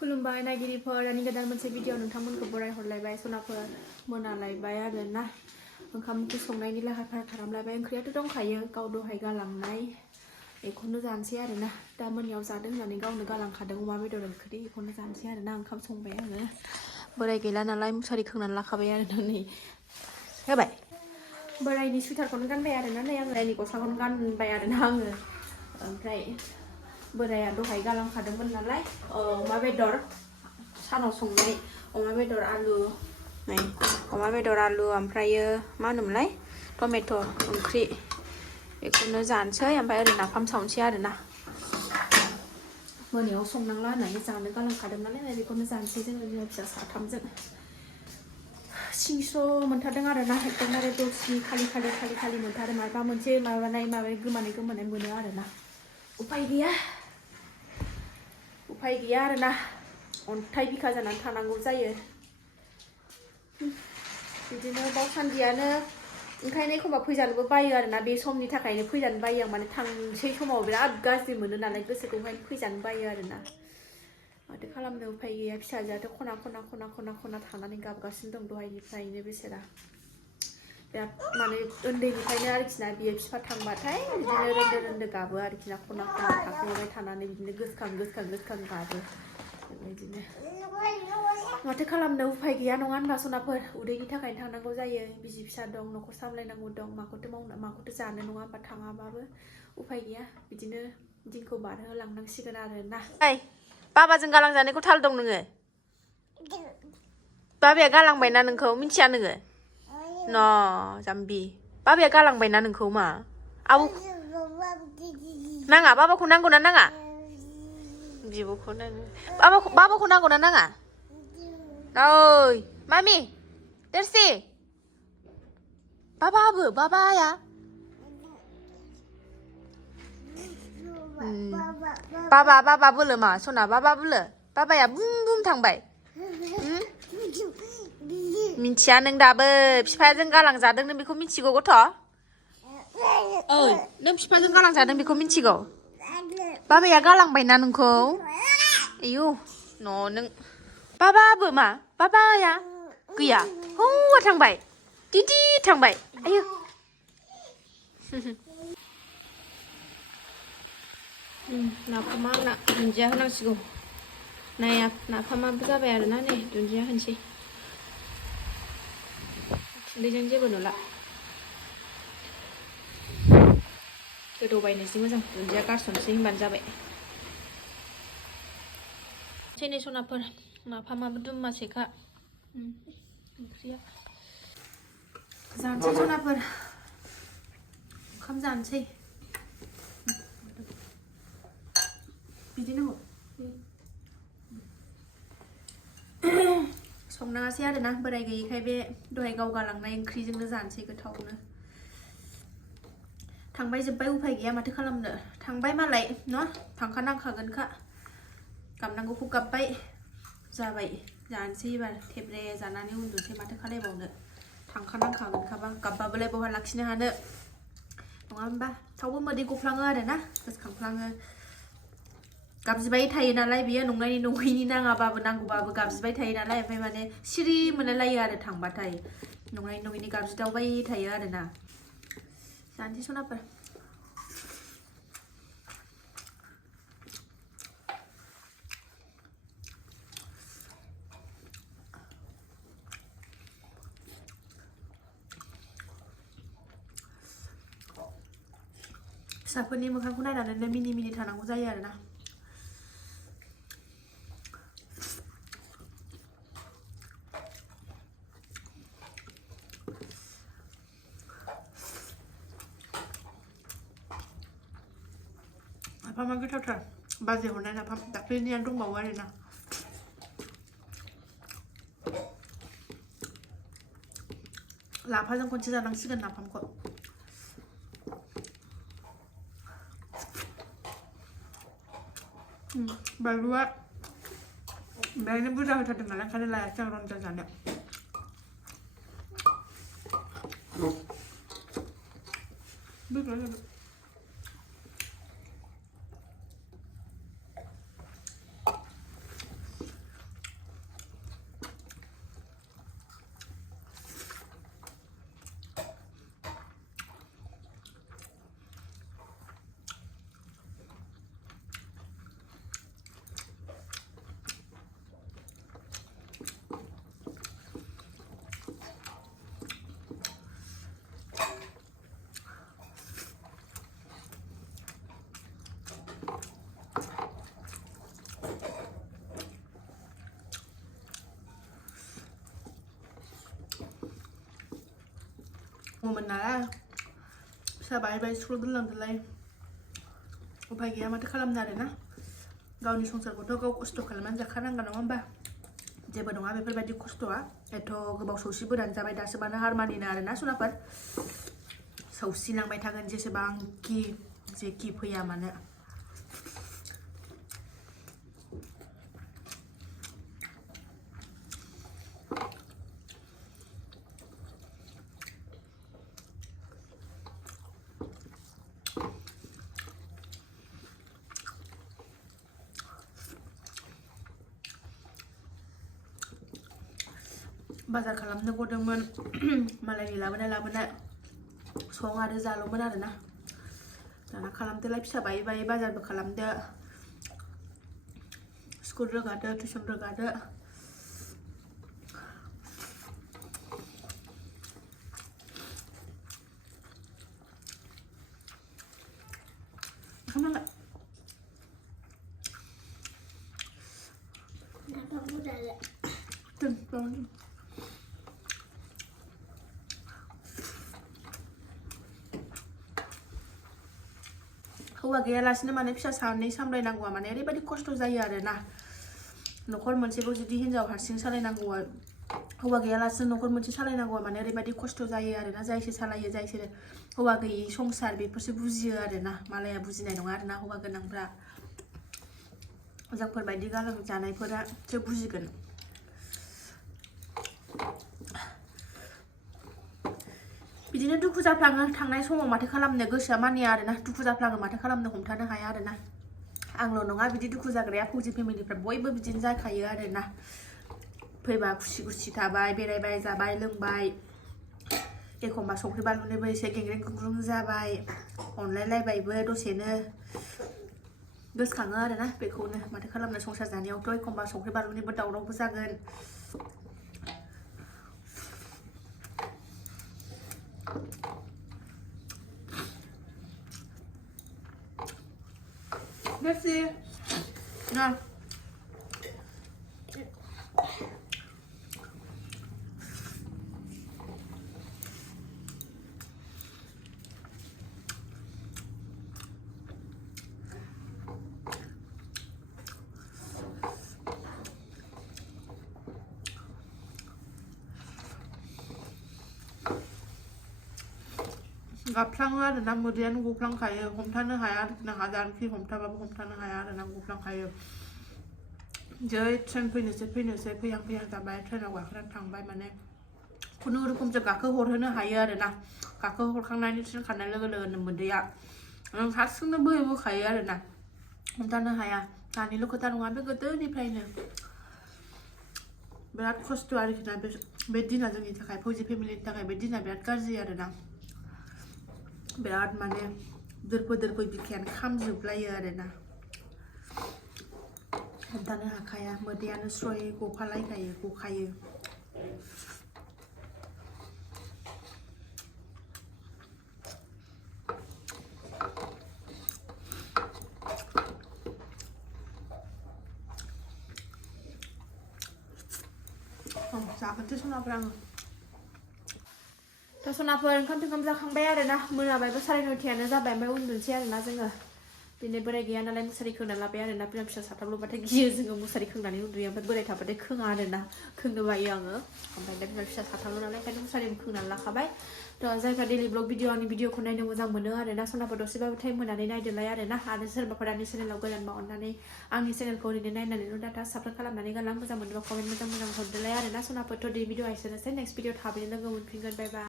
खुलुमबाय नायगिरिफोर दानि गोदान मोनसे भिडिअ नोंथांमोनखौ बराय हरलायबाय सनाफोर मोनालायबाय आरो ना ओंखाम ओंख्रि संनायनि लाहार फाहार खालामलायबाय ओंख्रियाथ' दंखायो गाव दहाय गालांनाय बेखौनो जानोसै आरो ना दा मोनायाव जादों होननानै गावनो गालांखादों अमा बेदर ओंख्रि बेखौनो जानोसै आरो ना ओंखाम संबाय आङो बोराय गैला नालाय मुसारि खोंनानै लाखाबाय आरो ना नै होबाय बोरायनि सुइटारखौनो गानबाय आरो ना नै आं बोरायनि गस्लाखौनो गानबाय आरो ना आङो ओमफ्राय बोराया दहाय गालांखादोंमोन नालाय अमा बेदर सानाव संनाय अमा बेदर आलु नै अमा बेदर आलु ओमफ्रायो मा होनोमोनलाय टमेट' ओंख्रि बेखौनो जानोसै ओमफ्राय ओरै नाफाम सावनोसै आरो ना मोनायाव संनांला होननानै जानो गालांखादों नालाय बेखौनो जानोसै जोङो बिमा फिसा साथामजों सिंस' मोनथारदों आरो ना एकदमबारे दसेनि खालि मोनथारो माबा मोनसे माबानाय गोमानाय मोनो आरो ना उफाय गैया आरो ना अन्थाइ बिखा जानानै थानांगौ जायो बिदिनो बावसान्दियानो ओंखायनो एखमबा फैजानोबो बायो आरो ना बे समनि थाखायनो फैजानो बायो आं माने थांसै समाव बिराद गाज्रि मोनो नालाय गोसोखौ ओंखायनो फैजानो बायो आरो ना माथो खालामनो उफाय गैया फिसाजोआथ' खना थानानै गाबगासिनो दं दहायनिफ्रायनो बेसेरा बिराद माने उन्दैनिफ्रायनो आरोखि ना बियो बिफा थांबाथाय बिदिनो रोन्दो गाबो आरोखि ना खना थाखोमाबाय थानानै बिदिनो गोसोखां गाबो बेबायदिनो माथो खालामनो उफाय गैया नङा होनबा सनाफोर उदैनि थाखायनो थांनांगौ जायो बिसि फिसा दं न'खर सामलायनांगौ दं माखौथो जानो नङा होनबा थाङाबाबो उफाय गैया बिदिनो दिनखौ बारहोलांनांसिगोन आरो ना बाबाजों गालांजानायखौ थाल दं नोङो बाबाया गालांबायना नोंखौ मिथिया नोङो न जाम्बि बाबाया गालांबायना नोंखौ मा आब नाङा बाबाखौ नांगौना नाङा बिब'खौ नाङो बाबाखौ नांगौना नाङा ओइ मामि देरसि बाबाया बाबा बोलो मा सना बाबा बोलो बाबाया बुम थांबाय मिथिया नों दाबो बिफाजों गालांजादों नों बेखौ मिथिगौ गथ' ओइ नों बिफाजों गालांजादों बेखौ मिथिगौ बाबाया गालांबायना नोंखौ आयौ नों बाबाबो मा बाबाया गैया हौवा थांबाय दिदि थांबाय आयौ नाफामा आंना दुन्दिया होनांसिगौ नाफामाबो जाबाय आरोना नै दुन्दिया होनसै खुन्दैजों जेबो नुला गोदौबायनोसै मोजां दुन्दिया गारसनसै होनबानो जाबाय नै सनाफोर नाफामाबो दुमासेखा ओंख्रिया जानोसै सनाफोर ओंखाम जानोसै बिदिनो संनाङासै आरोना बोराय गैयैखाय बे दहाय गाव गालांनाय ओंख्रिजोंनो जानोसै गोथावनो थांबाय जोब्बाय उफाय गैया माथो खालामनो थांबाय मालाय न थांखानांखागोनखा गाबनांगौखौ गाबबाय जाबाय जानोसै एबार थेब्रे जानानै उन्दुसै माथो खालायबावनो थांखानांखागोनखाबा गाबबाबोलाय बहा लाखिनो हानो नङा होनबा थावबो मोदै गफ्लाङो आरो ना गोसोखांफ्लाङो गाबज्रिबाय थायो नालाय बियो नङैनि नाङाबाबो नांगौबाबो गाबज्रिबाय थायो नालाय ओमफ्राय माने सिरि मोनलायलायो आरो थांबाथाय नङैनि गाबज्रिदावबाय थायो आरो ना जानोसै सनाफोर फिसाफोरनि मोखांखौ नायनानैनो मिनि थानांगौ जायो आरो ना नाफामा गोथावथार बाजै हरनाय नाफाम दाख्लैनियानो दंबावो आरो ना लाफाजों खनसे जानांसिगोन नाफामखौ बानलुआ बेहायनो बुरजा होथारदों नालाय ओंखायनो लायासै आं रनजा जानो नांगौमोन नालाय फिसा बाय स्कुल दोनलांदोलाय उफाय गैया माथो खालामनो आरोना गावनि संसारखौथ' गाव खस्थ' खालामनानै जाखानांगोन नङा होमबा जेबो नङा बेफोरबायदि खस्थ'आ एथ' गोबाव सौसिबोनानै जाबाय दासो मानो हार मानिनो आरोना सनाफोर सौसिलांबाय थागोन जेसेबांखि जेखि फैया मानो बाजार खालामनो गदोंमोन मालायनि लाबोनाय सं आरो जाल'मोन आरोना दाना खालामदोलाय फिसा बायै बाजारबो खालामदो स्कुल रोगादो टिउसन रोगादो हौवा गैयालासिनो माने फिसा सानै सामलायनांगौआ माने ओरैबायदि खस्थ' जायो आरोना न'खर मोनसेखौ जुदि हिनजाव हारसिं सालायनांगौआ हौवा गैयालासिनो न'खर मोनसे सालायनांगौआ माने ओरैबायदि खस्थ' जायो आरोना जायसो सालायो जायसो हौवा गैयि संसार बेफोरसो बुजियो आरोना मालाया बुजिनाय नङा आरोना हौवा गोनांफ्रा जोंफोरबायदि गालां जानायफोरासो बुजिगोन बिदिनो दुखु जाफ्लाङो थांनाय समाव माथो खालामनो गोसोआ मानिया आरोना दुखु जाफ्लाङो माथो खालामनो हमथानो हाया आरोना आंल' नङा बिदि दुखु जाग्राया फौजि फेमिलिफ्रा बयबो बिदिनो जाखायो आरोना फैबा खुसि थाबाय बेरायबाय जाबाय लोंबाय एखमबा संख्रि बानलुनिबो एसे गेंग्रें गुंग्रुं जाबाय अनलायलायबायबो दसेनो गोसोखाङो आरोना बेखौनो माथो खालामनो संसार जानायावथ' एखमबा संख्रि बानलुनिबो दावरावबो जागोन Merci. Non. गाबफ्लाङो आरोना मोदैयानो गफ्लांखायो हमथानो हाया हाजारखि हमथाबाबो हमथानो हाया आरोना गफ्लांखायो जै ट्रेन फैनोसै फैहां जाबाय ट्रेनाव गाखोनानै थांबाय माने खुनुरुखुमसो गाखोहरहोनो हायो आरोना गाखोहरखांनानै ट्रेन खारनाय लोगो लोगोनो मोदैया हारसिंनो बोहैबोखायो आरोना हमथानो हाया दानिल' खोथा नङा बे गोदोनिफ्रायनो बिराद खस्थ' आरोखि ना बे दिना जोंनि थाखाय फौजि फेमिलिनि थाखाय बे दिना बिराद गाज्रि आरोना बिराद माने दोरफो बिखायानो खामजोबलायो आरोना हमथानो हाखाया मोदैयानो स्रय गखायो जागोनसै सनाफोर आङो दा सनाफोर ओंखाम जाखांबाय आरोना मोनाबायबो 9:30 जाबाय ओमफ्राय उन्दुनोसै आरोना जोङो दिनै बोराय गैया नालाय मुसारि खोंना लाबाय आरोना बिमा फिसा साथामल'बाथाय गियो जोङो मुसारि खोंनानै उन्दुयो ओमफ्राय बोराय थाबाथाय खोङा आरोना खोंनो बायो आङो ओमफ्राय दा बिमा फिसा साथामल' नालाय ओंखायनो मुसारिबो खोंनानै लाखाबाय थ' जायफ्रा डेलि ब्लग भिडिअ आंनि भिडिअखौ नायनो मोजां मोनो आरोना सनाफोर दसेबाबो टाइम होनानै नायदोलाय आरोना आरो सोरबाफोर आंनि चेनेलाव गोदानबा अननानै आंनि चेनेलखौ ओरैनो नायनानैल' डाटा साबस्क्राइब खालामनानै गालां मोजां मोनोबा कमेन्ट मोजां हरदोलाय आरोना सनाफोर थ' दे भिडिअ एसेनोसै नेक्स्ट भिडिअ थाबैनो लोगो मोनफिनगोन बाय बाय